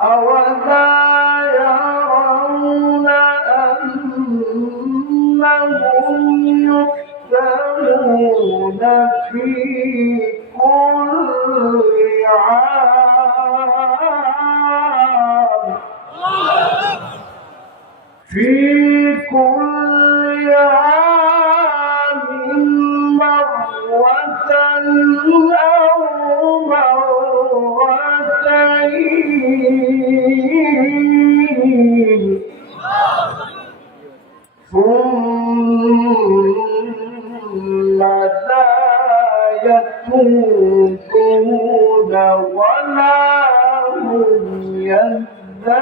أولا يرون أنهم يفتنون في كل عام مرة أو مرتين ثم لا يتوبون ولا هم يذكرون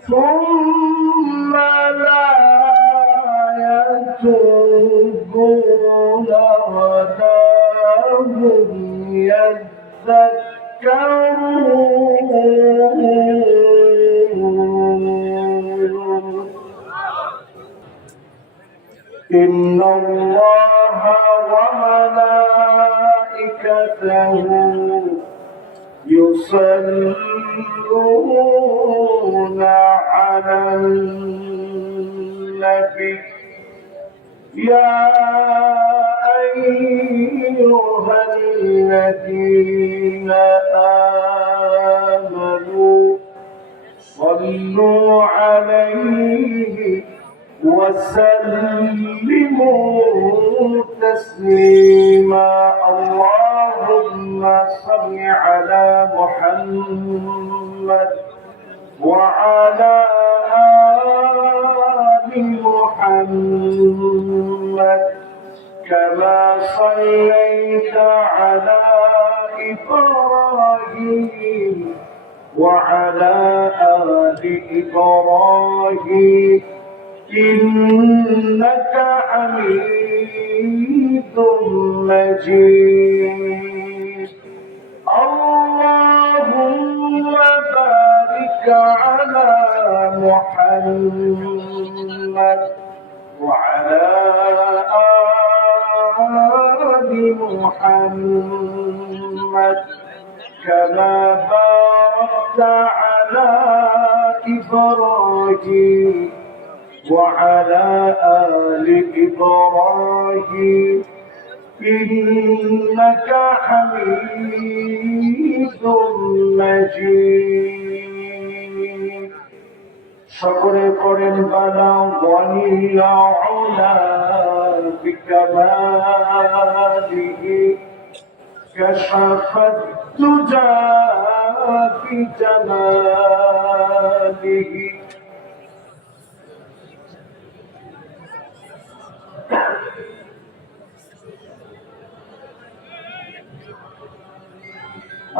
ثم لا يتوبون ولا هم يذكرون إن الله وملائكته يصلون على النبي يا أيها الذين آمنوا صلوا عليه وسلموا تسليما اللهم صل على محمد وعلى آل محمد كما صليت على إبراهيم وعلى آل إبراهيم إنك حميد مجيد اللهم بارك على محمد وعلى آل محمد كما باركت على إبراهيم وعلى آل إبراهيم إنك حميد مجيد সকলে করেন বালা ওয়ালিয়া উলা বিকামালিহি কাশাফাত তুজা বিজামালিহি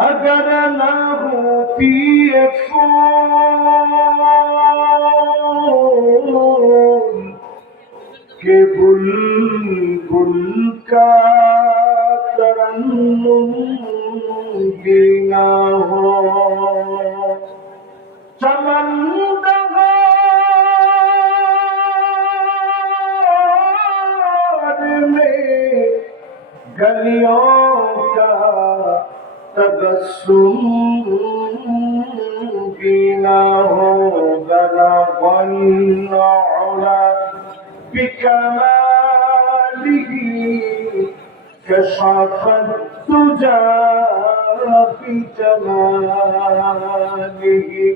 अगर न हो पिए फूल के बुलबुल का तरन्नुम भी न हो चमन में गलियों का तबस्सुम भी न हो बलग़ल उला बिकमालिही कशफ़त तुजा बिजमालिही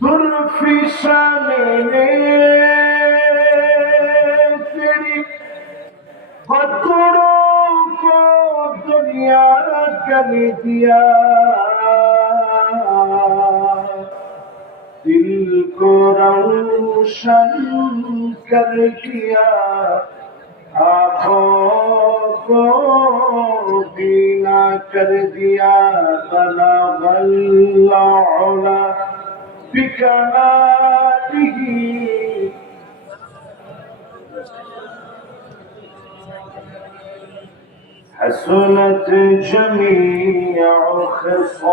तुर्फ़ी शाने तेरी बतौरों को दुनिया कर दिया दिल को रोशन कर दिया आँखों को बीना कर दिया बलग़ल उला बिकमालिही हसनत जमीअ खिसालिही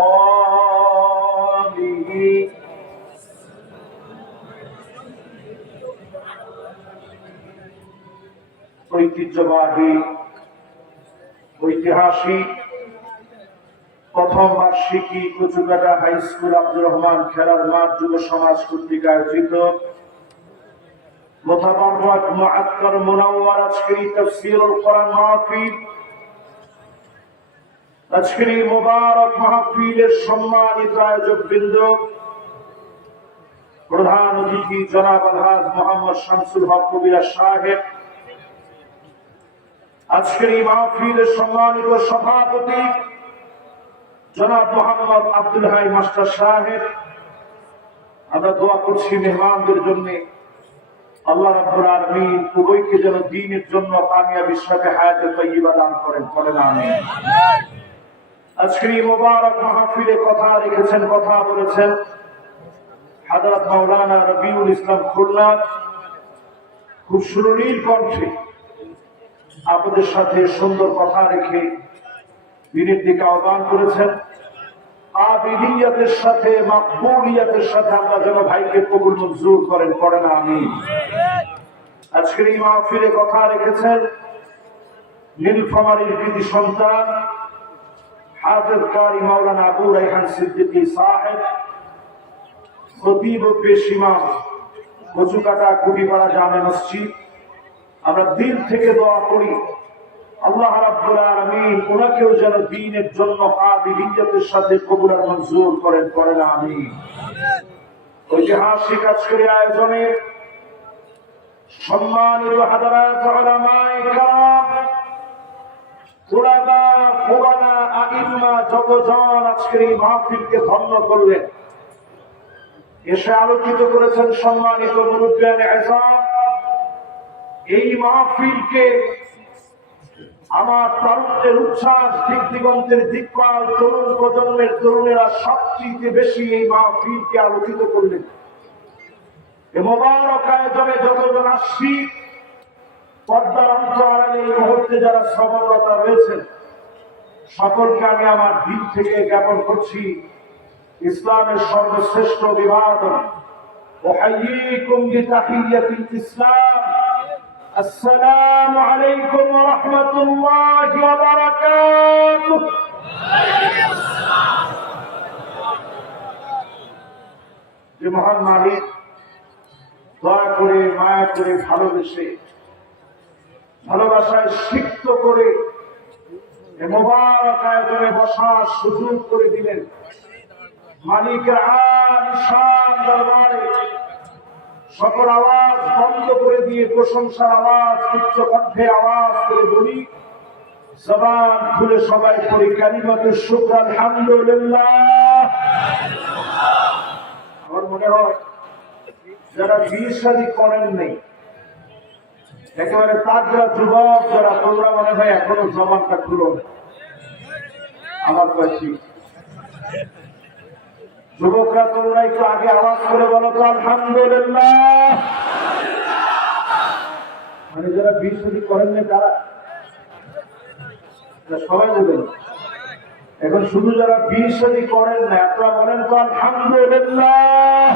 ঐতিহ্যবাহী ঐতিহাসিক প্রথম বার্ষিকী কচুকাটা হাই স্কুল আব্দুর রহমান খেলার মাঠ যুব সমাজ কর্তৃক আয়োজিত মুতাবাররাক মুআত্তার মুনাওয়ার আজকের তাফসীরুল কোরআন মাহফিল, আজকের এই মুবারক মাহফিলের সম্মানিত আয়োজকবৃন্দ, প্রধান অতিথি জনাব আলহাজ মোহাম্মদ শামসুল হক কবিরা সাহেব, আজকের এই মাহফিলের সম্মানিত সভাপতি জনাব মোহাম্মদ আব্দুল হাই মাস্টার সাহেব, আমরা দোয়া করছি মেহমানদের জন্য আল্লাহ রাব্বুল আলামিন উভয়কে যেন দ্বীনের জন্য কামিয়াবি সাথে হায়াতে তাইয়্যিবা দান করেন, বলেন আমিন। আজকের এই মুবারক মাহফিলে কথা রেখেছেন, কথা বলেছেন হযরত মাওলানা রবিউল ইসলাম খুলনা, খুব সুরলীল কণ্ঠে আপনাদের সাথে সুন্দর কথা রেখে দ্বীনের দিকে আহ্বান করেছেন। আবিদিয়াতের সাথে মাকবুলিয়াতের সাথে আমরা যেন ভাইকে কবুল মঞ্জুর করেন, পড়েন আমিন। আজকের এই মাহফিলে কথা রেখেছেন নীলফামারীর কৃতি সন্তান হাফেজ কারি মাওলানা আবু রায়হান সিদ্দিকী সাহেব, খতিব ও পেশ ইমাম কচুকাটা কুটিপাড়া জামে মসজিদ। আমরা দিল থেকে দোয়া করি আল্লাহ রাব্বুল আলামিন ওনাকেও যেন দ্বীনের জন্য কাবিলিয়তের সাথে কবুল আর মঞ্জুর করেন, পড়েন আমিন। ঐতিহাসিক আজকের আয়োজনে সম্মানিত হাজারাত উলামায়ে কেরাম, উলামা, ফুকাহা, আইম্মা যতজন আজকের এই মাহফিলকে ধন্য করলেন, এসে আলোকিত করেছেন সম্মানিত মুরব্বিয়ানে আযম। এই মাহফিলকে আমার তারুণ্যের উচ্ছ্বাস, দিক দিগন্তের দিকপাল তরুণ প্রজন্মের তরুণেরা সবচেয়ে বেশি এই মাহফিলকে আলোকিত করলেন। এই মোবারক আয়োজনে যতজন আসছি, পর্দার অন্তরালে এই মুহূর্তে যারা শ্রবণরতা রয়েছেন, সকলকে আমি আমার দিল থেকে জ্ঞাপন করছি ইসলামের সর্বশ্রেষ্ঠ অভিবাদন। উহাইয়িকুম বিতাহিয়্যাতিল ইসলাম, আসসালামু আলাইকুম ওয়া রাহমাতুল্লাহি ওয়া বারাকাতুহু। যে মহান মালিক দয়া করে, মায়া করে, ভালোবেসে, ভালোবাসায় সিক্ত করে এই মোবারক আয়োজনে বসার সুযোগ করে দিলেন, মালিকের আলিশান দরবারে সকল আওয়াজ বন্ধ করে দিয়ে প্রশংসার আওয়াজ উচ্চ কণ্ঠে আওয়াজ করে বলি, জবান খুলে সবাই পড়ি কালিমাতুশ শুকর আলহামদুলিল্লাহ। আমার মনে হয় যারা বিয়ে শাদী করেন নাই, একেবারে তাজা যুবক যারা, তোমরা মনে হয় এখনো জবানটা খুলো না। আমার কাছে যুবকরা, তোমরা একটু আগে আওয়াজ করে বলো তো আলহামদুলিল্লাহ। মানে যারা বিয়ে শাদী করেন নাই তারা সবাই বলবেন। এখন শুধু যারা বিয়ে শাদী করেন না, আপনারা বলেন তো আলহামদুলিল্লাহ।